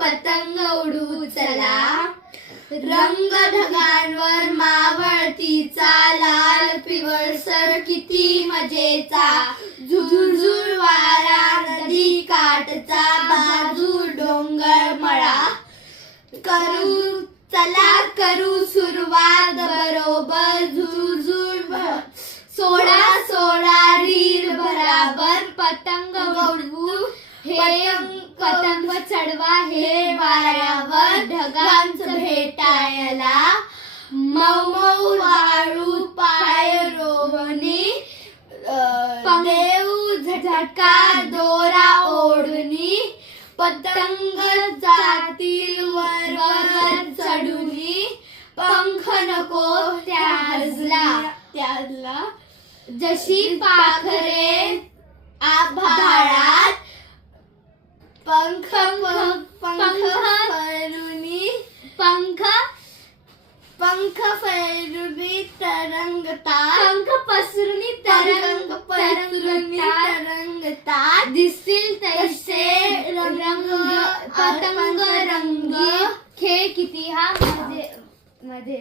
पतंग उडू चला. रंग ढगांवर मावळतीचा लाल पिवळसर किती मजेचा. झुळझुळ वारा नदी काठचा बाजू डोंगर मळा. करू सुरुवात बरोबर झुळझुळ सोडा सोडा रील बराबर. पतंग उडवू हे पतंग चढवा हे वाऱ्यावर. ढगांचं भेटायला मऊ मऊ वाळू पाय रोवणी. देऊ झटका दोरा ओढणी. पतंग जातील वर वर चढुनी. पंख नको त्याला जशी पाखरे आभाळात. पंख फैरुनी तरंगतात. पंख पसरुनी तरंगतात. दिसतील तैसे रंग पतंग रंगी. खेळ किती हा मध्ये